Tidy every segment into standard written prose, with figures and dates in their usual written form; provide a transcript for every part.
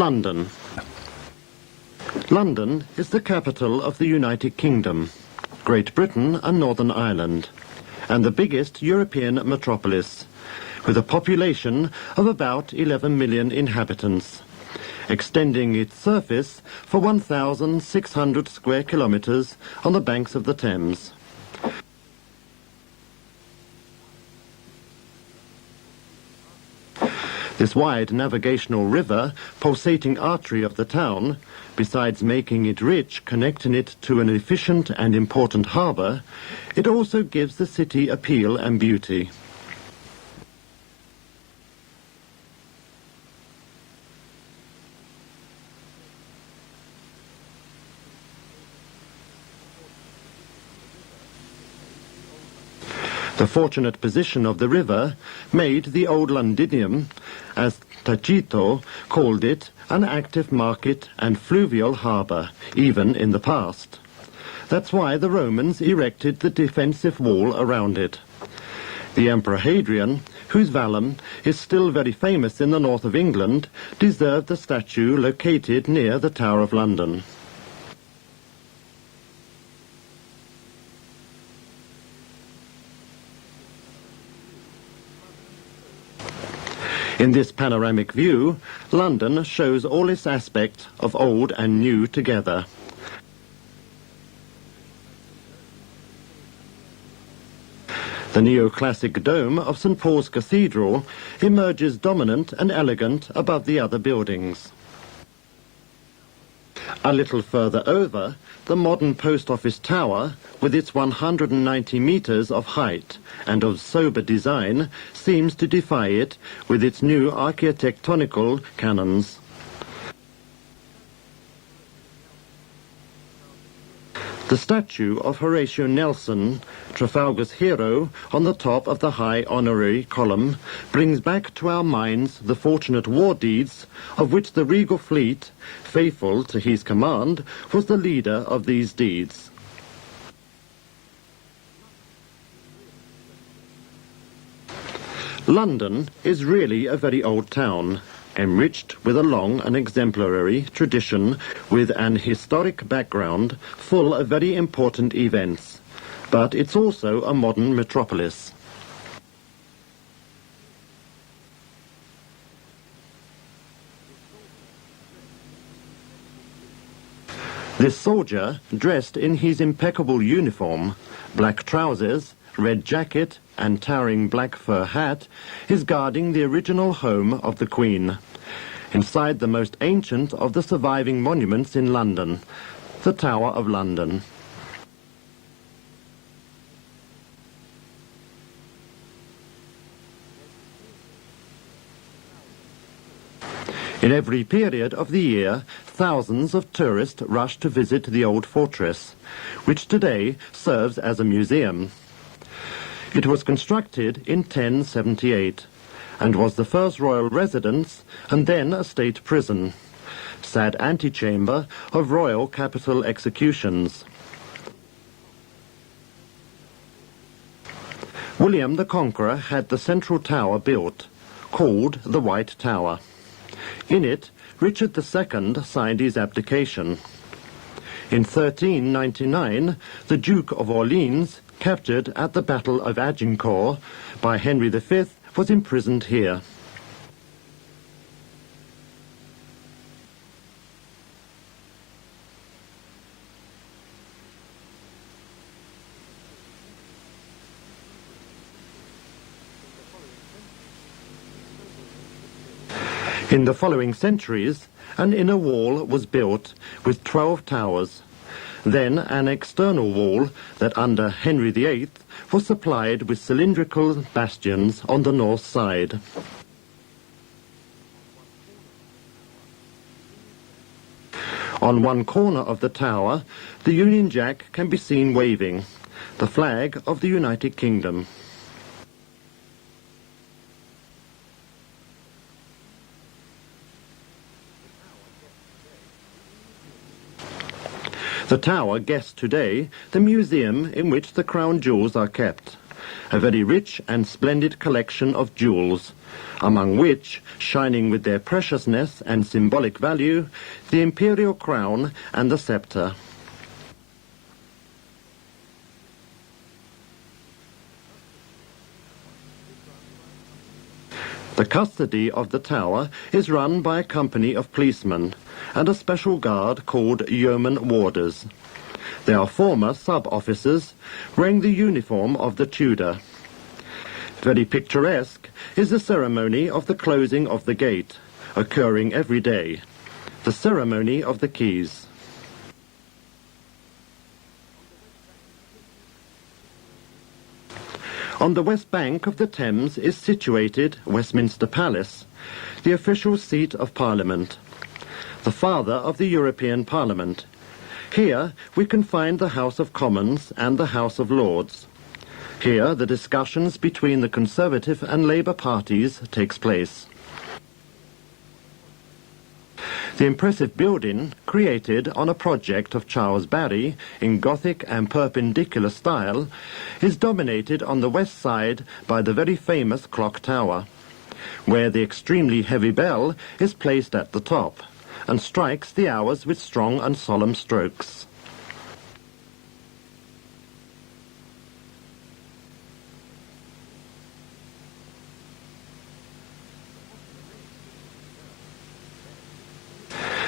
London. London is the capital of the United Kingdom, Great Britain and Northern Ireland, and the biggest European metropolis, with a population of about 11 million inhabitants, extending its surface for 1,600 square kilometres on the banks of the Thames. This wide navigational river, pulsating artery of the town, besides making it rich, connecting it to an efficient and important harbour, it also gives the city appeal and beauty. The fortunate position of the river made the old Londinium, as Tacito called it, an active market and fluvial harbour, even in the past. That's why the Romans erected the defensive wall around it. The Emperor Hadrian, whose vallum is still very famous in the north of England, deserved the statue located near the Tower of London. In this panoramic view, London shows all its aspects of old and new together. The neoclassic dome of St. Paul's Cathedral emerges dominant and elegant above the other buildings. A little further over, the modern post office tower, with its 190 metres of height and of sober design, seems to defy it with its new architectonical canons. The statue of Horatio Nelson, Trafalgar's hero, on the top of the high honorary column, brings back to our minds the fortunate war deeds of which the regal fleet, faithful to his command, was the leader of these deeds. London is really a very old town, enriched with a long and exemplary tradition, with an historic background full of very important events. But it's also a modern metropolis. This soldier, dressed in his impeccable uniform, black trousers, red jacket and towering black fur hat, is guarding the original home of the Queen, inside the most ancient of the surviving monuments in London, the Tower of London. In every period of the year, thousands of tourists rush to visit the old fortress, which today serves as a museum. It was constructed in 1078 and was the first royal residence and then a state prison, sad antechamber of royal capital executions. William the Conqueror had the central tower built, called the White Tower. In it, Richard II signed his abdication. In 1399, the Duke of Orleans, captured at the Battle of Agincourt by Henry V, was imprisoned here. In the following centuries, an inner wall was built with 12 towers. Then an external wall that under Henry VIII was supplied with cylindrical bastions on the north side. On one corner of the tower, the Union Jack can be seen waving, the flag of the United Kingdom. The tower guests today the museum in which the crown jewels are kept, a very rich and splendid collection of jewels, among which, shining with their preciousness and symbolic value, the imperial crown and the sceptre. The custody of the tower is run by a company of policemen and a special guard called yeoman warders. They are former sub-officers wearing the uniform of the Tudor. Very picturesque is the ceremony of the closing of the gate, occurring every day, the ceremony of the keys. On the west bank of the Thames is situated Westminster Palace, the official seat of Parliament, the father of the European Parliament. Here we can find the House of Commons and the House of Lords. Here the discussions between the Conservative and Labour parties takes place. The impressive building, created on a project of Charles Barry in Gothic and Perpendicular style, is dominated on the west side by the very famous clock tower, where the extremely heavy bell is placed at the top and strikes the hours with strong and solemn strokes.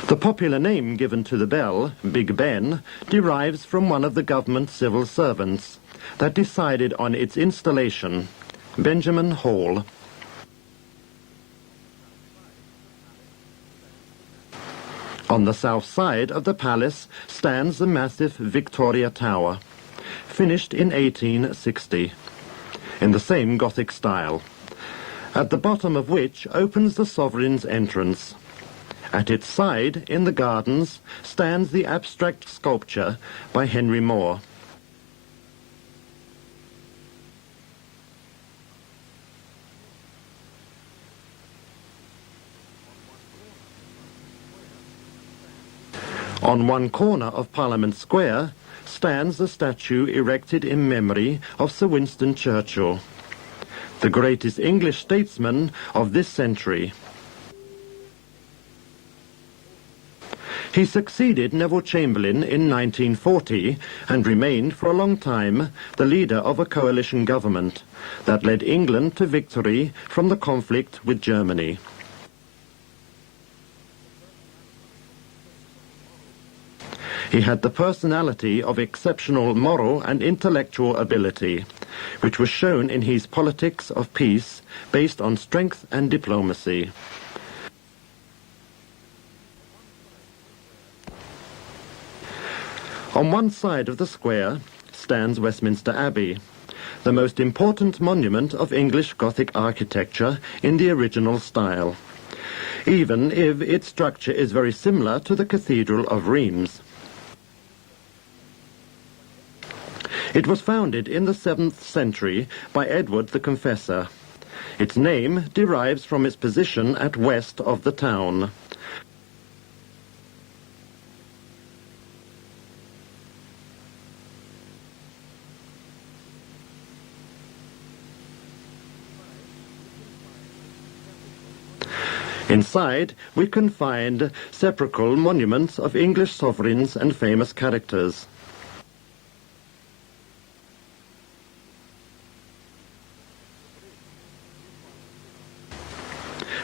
The popular name given to the bell, Big Ben, derives from one of the government civil servants that decided on its installation, Benjamin Hall. On the south side of the palace stands the massive Victoria Tower, finished in 1860, in the same Gothic style, at the bottom of which opens the sovereign's entrance. At its side, in the gardens, stands the abstract sculpture by Henry Moore. On one corner of Parliament Square stands a statue erected in memory of Sir Winston Churchill, the greatest English statesman of this century. He succeeded Neville Chamberlain in 1940 and remained for a long time the leader of a coalition government that led England to victory from the conflict with Germany. He had the personality of exceptional moral and intellectual ability, which was shown in his politics of peace based on strength and diplomacy. On one side of the square stands Westminster Abbey, the most important monument of English Gothic architecture in the original style, even if its structure is very similar to the Cathedral of Reims. It was founded in the 7th century by Edward the Confessor. Its name derives from its position at west of the town. Inside, we can find sepulchral monuments of English sovereigns and famous characters.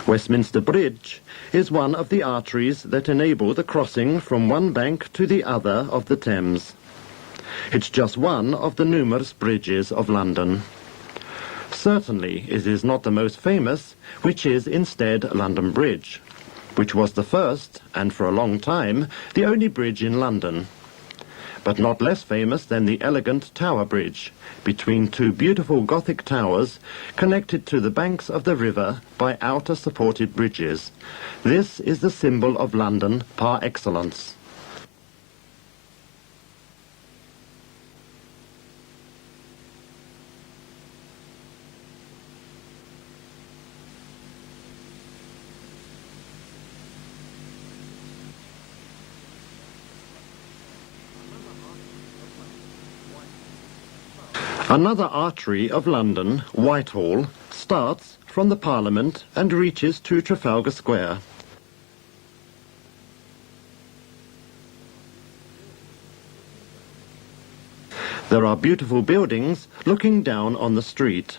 Westminster Bridge is one of the arteries that enable the crossing from one bank to the other of the Thames. It's just one of the numerous bridges of London. Certainly it is not the most famous, which is instead London Bridge, which was the first, and for a long time, the only bridge in London, but not less famous than the elegant Tower Bridge, between two beautiful Gothic towers connected to the banks of the river by outer supported bridges. This is the symbol of London par excellence. Another artery of London, Whitehall, starts from the Parliament and reaches to Trafalgar Square. There are beautiful buildings looking down on the street,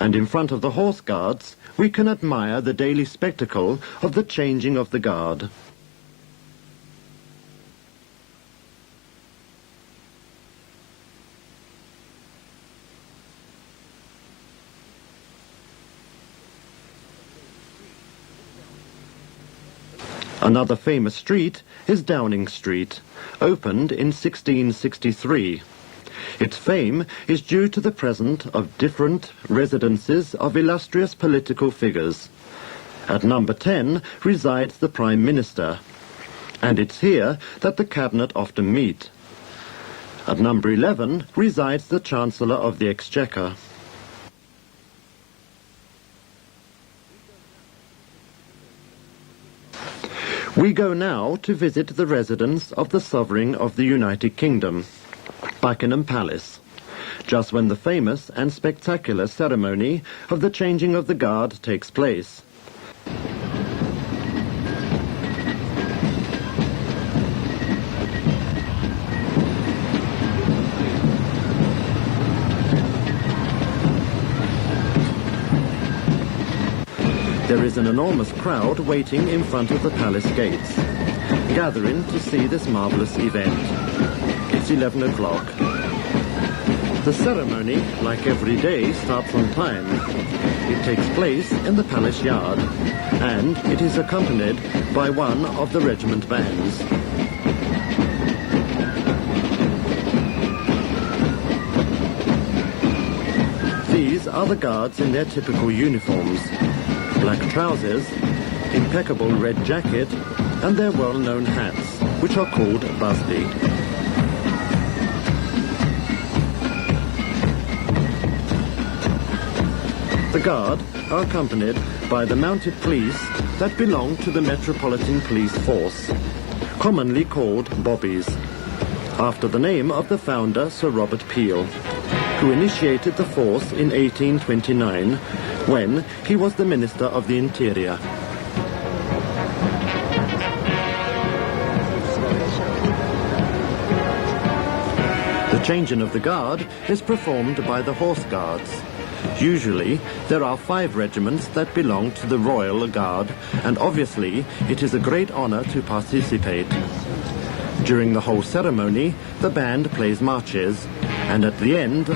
and in front of the Horse Guards we can admire the daily spectacle of the changing of the guard. Another famous street is Downing Street, opened in 1663. Its fame is due to the presence of different residences of illustrious political figures. At number 10 resides the Prime Minister, and it's here that the Cabinet often meet. At number 11 resides the Chancellor of the Exchequer. We go now to visit the residence of the Sovereign of the United Kingdom, Buckingham Palace, just when the famous and spectacular ceremony of the changing of the guard takes place. There is an enormous crowd waiting in front of the palace gates, gathering to see this marvelous event. It's 11 o'clock. The ceremony, like every day, starts on time. It takes place in the palace yard, and it is accompanied by one of the regiment bands. These are the guards in their typical uniforms: black trousers, impeccable red jacket, and their well-known hats, which are called busby. The Guard are accompanied by the mounted police that belong to the Metropolitan Police Force, commonly called Bobbies, after the name of the founder, Sir Robert Peel, who initiated the force in 1829 when he was the Minister of the Interior. The changing of the guard is performed by the Horse Guards. Usually, there are 5 regiments that belong to the Royal Guard, and obviously, it is a great honor to participate. During the whole ceremony, the band plays marches, and at the end,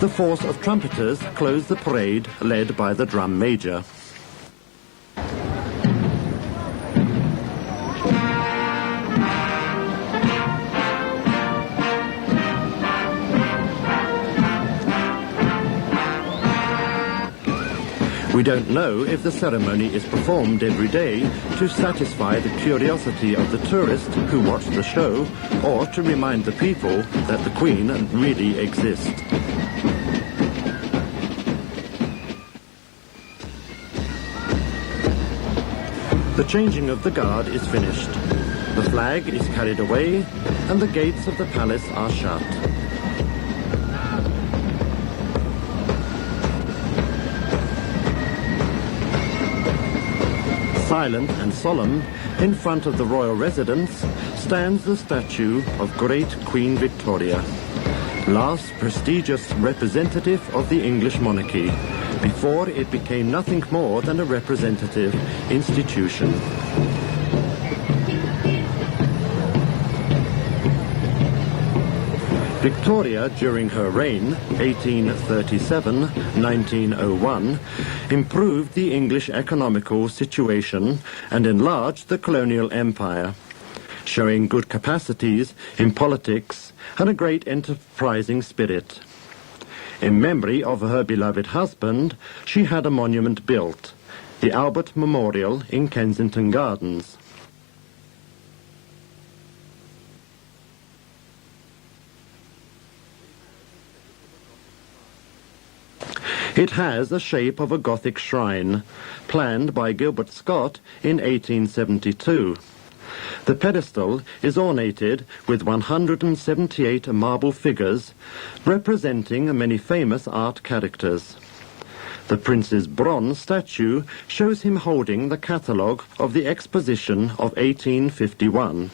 the force of trumpeters close the parade led by the drum major. We don't know if the ceremony is performed every day to satisfy the curiosity of the tourist who watch the show, or to remind the people that the Queen really exists. The changing of the guard is finished. The flag is carried away, and the gates of the palace are shut. Silent and solemn, in front of the royal residence, stands the statue of great Queen Victoria, last prestigious representative of the English monarchy, before it became nothing more than a representative institution. Victoria, during her reign, 1837-1901, improved the English economical situation and enlarged the colonial empire, showing good capacities in politics and a great enterprising spirit. In memory of her beloved husband, she had a monument built, the Albert Memorial in Kensington Gardens. It has the shape of a Gothic shrine, planned by Gilbert Scott in 1872, The pedestal is ornated with 178 marble figures representing many famous art characters. The Prince's bronze statue shows him holding the catalogue of the Exposition of 1851.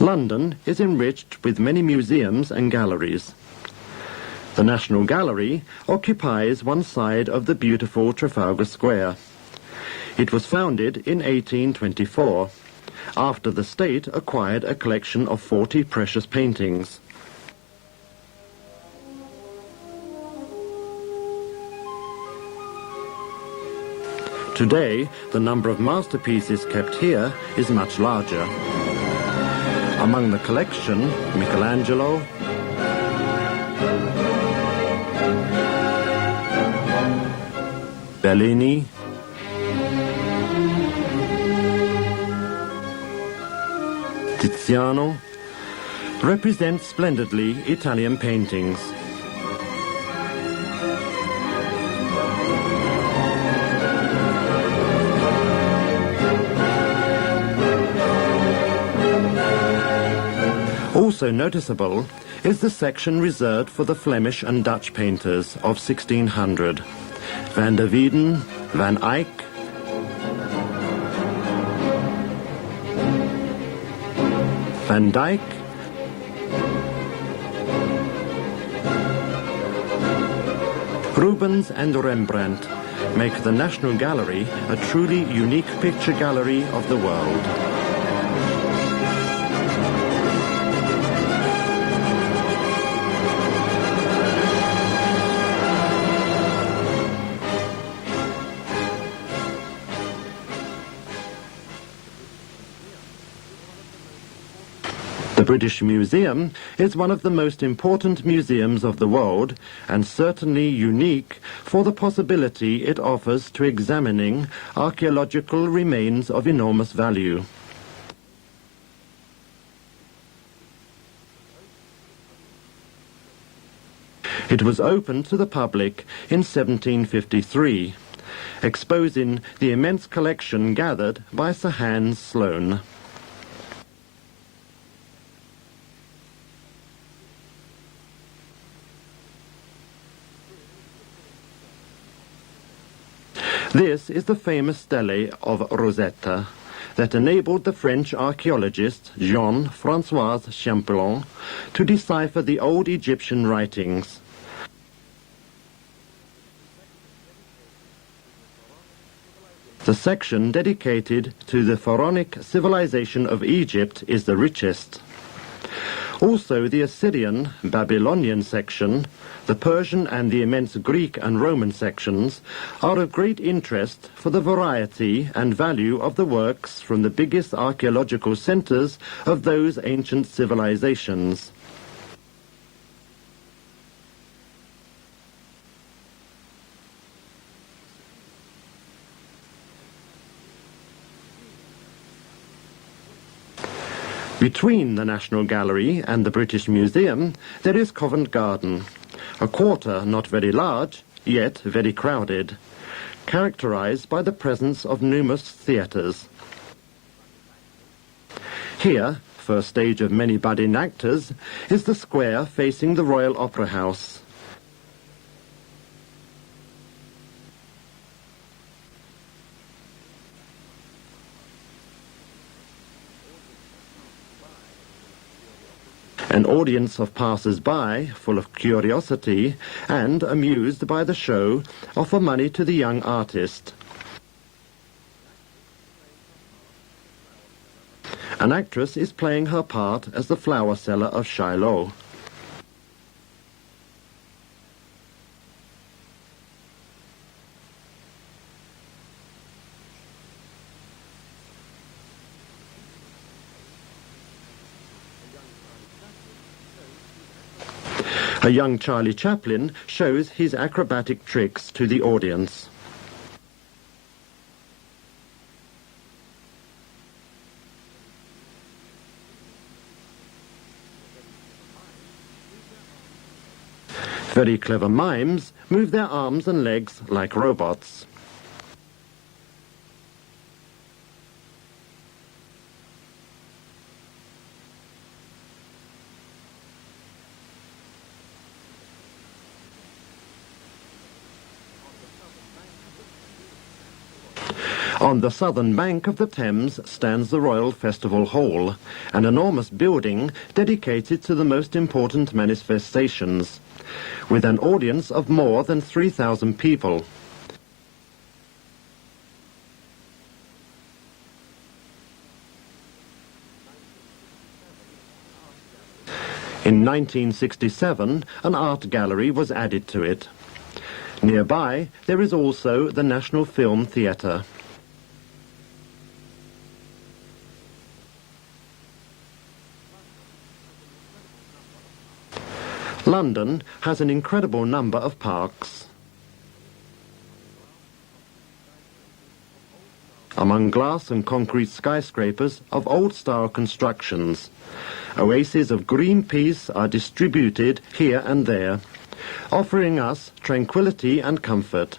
London is enriched with many museums and galleries. The National Gallery occupies one side of the beautiful Trafalgar Square. It was founded in 1824, after the state acquired a collection of 40 precious paintings. Today, the number of masterpieces kept here is much larger. Among the collection, Michelangelo, Bellini, Tiziano represent splendidly Italian paintings. Also noticeable is the section reserved for the Flemish and Dutch painters of 1600. Van der Weyden, Van Eyck, Van Dyck, Rubens and Rembrandt make the National Gallery a truly unique picture gallery of the world. The British Museum is one of the most important museums of the world and certainly unique for the possibility it offers to examining archaeological remains of enormous value. It was opened to the public in 1753, exposing the immense collection gathered by Sir Hans Sloane. This is the famous stele of Rosetta that enabled the French archaeologist Jean-François Champollion to decipher the old Egyptian writings. The section dedicated to the pharaonic civilization of Egypt is the richest. Also the Assyrian, Babylonian section, the Persian and the immense Greek and Roman sections are of great interest for the variety and value of the works from the biggest archaeological centers of those ancient civilizations. Between the National Gallery and the British Museum, there is Covent Garden, a quarter not very large, yet very crowded, characterized by the presence of numerous theatres. Here, first stage of many budding actors, is the square facing the Royal Opera House. An audience of passers-by, full of curiosity and amused by the show, offer money to the young artist. An actress is playing her part as the flower seller of Shiloh. A young Charlie Chaplin shows his acrobatic tricks to the audience. Very clever mimes move their arms and legs like robots. On the southern bank of the Thames stands the Royal Festival Hall, an enormous building dedicated to the most important manifestations, with an audience of more than 3,000 people. In 1967, an art gallery was added to it. Nearby, there is also the National Film Theatre. London has an incredible number of parks. Among glass and concrete skyscrapers of old-style constructions, oases of green peace are distributed here and there, offering us tranquility and comfort.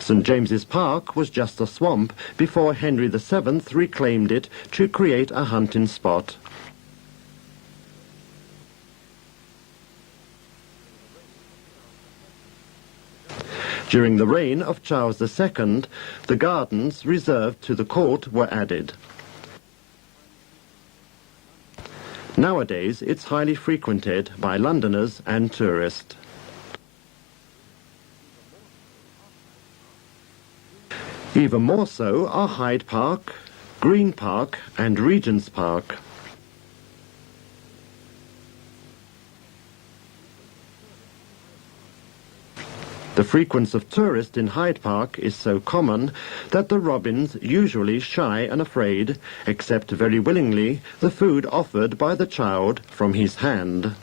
St. James's Park was just a swamp before Henry VII reclaimed it to create a hunting spot. During the reign of Charles II, the gardens reserved to the court were added. Nowadays, it's highly frequented by Londoners and tourists. Even more so are Hyde Park, Green Park and Regent's Park. The frequency of tourists in Hyde Park is so common that the robins, usually shy and afraid, accept very willingly the food offered by the child from his hand.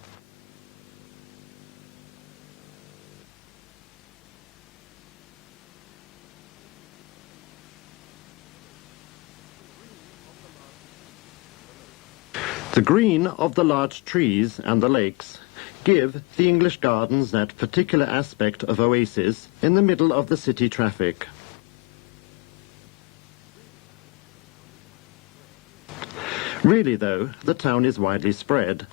The green of the large trees and the lakes give the English gardens that particular aspect of oasis in the middle of the city traffic. Really, though, the town is widely spread.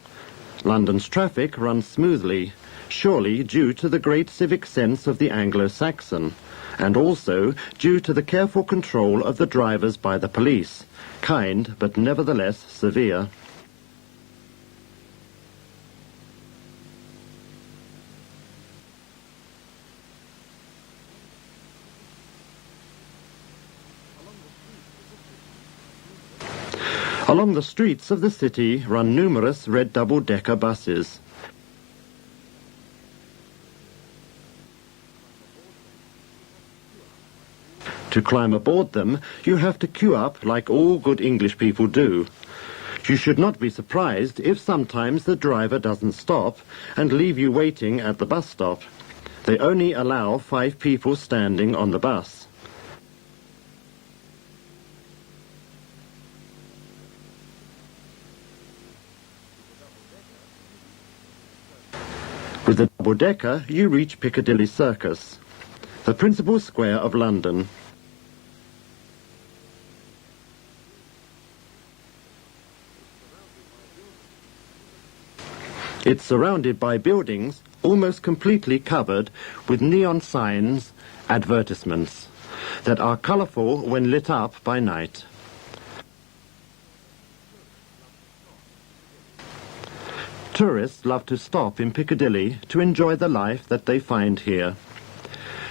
London's traffic runs smoothly, surely due to the great civic sense of the Anglo-Saxon, and also due to the careful control of the drivers by the police, kind but nevertheless severe. Along the streets of the city run numerous red double-decker buses. To climb aboard them, you have to queue up like all good English people do. You should not be surprised if sometimes the driver doesn't stop and leave you waiting at the bus stop. They only allow 5 people standing on the bus. With the double-decker, you reach Piccadilly Circus, the principal square of London. It's surrounded by buildings almost completely covered with neon signs, advertisements, that are colourful when lit up by night. Tourists love to stop in Piccadilly to enjoy the life that they find here.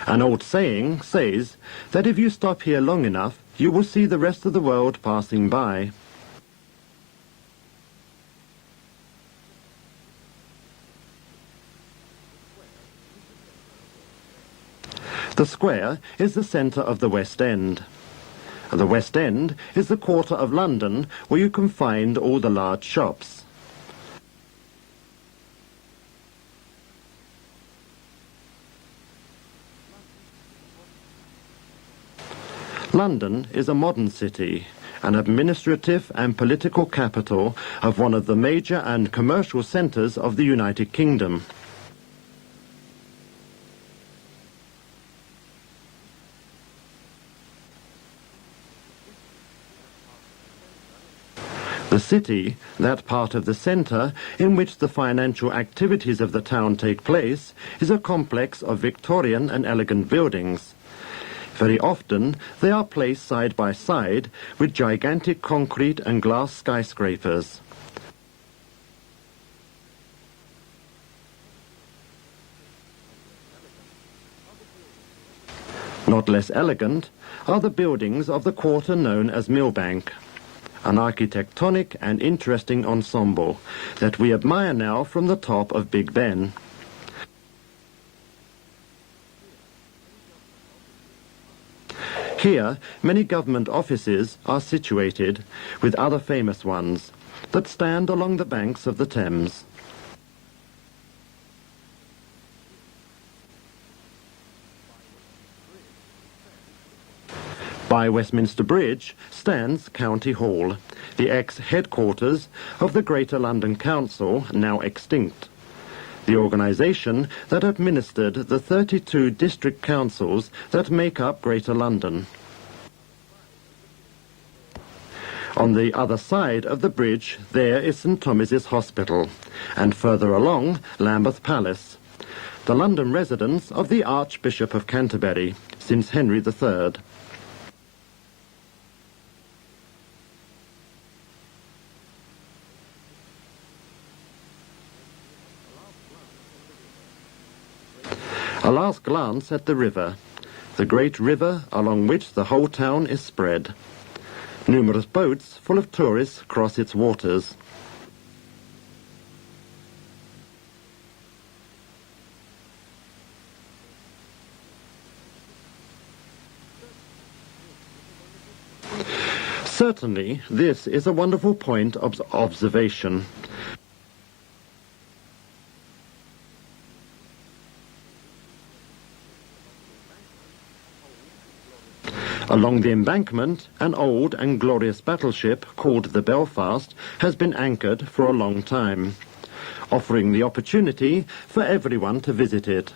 An old saying says that if you stop here long enough, you will see the rest of the world passing by. The square is the centre of the West End. The West End is the quarter of London where you can find all the large shops. London is a modern city, an administrative and political capital of one of the major and commercial centres of the United Kingdom. The city, that part of the centre in which the financial activities of the town take place, is a complex of Victorian and elegant buildings. Very often they are placed side by side with gigantic concrete and glass skyscrapers. Not less elegant are the buildings of the quarter known as Millbank, an architectonic and interesting ensemble that we admire now from the top of Big Ben. Here, many government offices are situated, with other famous ones, that stand along the banks of the Thames. By Westminster Bridge stands County Hall, the ex-headquarters of the Greater London Council, now extinct, the organisation that administered the 32 district councils that make up Greater London. On the other side of the bridge there is St Thomas's Hospital, and further along Lambeth Palace, the London residence of the Archbishop of Canterbury since Henry III. A last glance at the river, the great river along which the whole town is spread. Numerous boats full of tourists cross its waters. Certainly, this is a wonderful point of observation. Along the embankment, an old and glorious battleship called the Belfast has been anchored for a long time, offering the opportunity for everyone to visit it.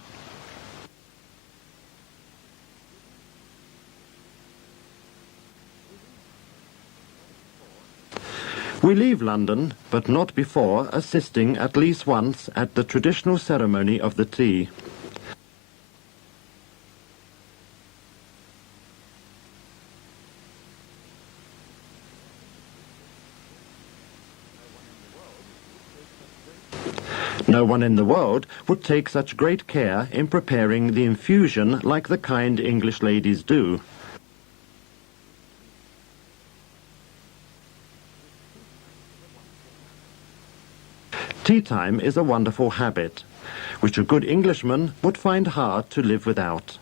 We leave London, but not before assisting at least once at the traditional ceremony of the tea. No one in the world would take such great care in preparing the infusion like the kind English ladies do. Tea time is a wonderful habit, which a good Englishman would find hard to live without.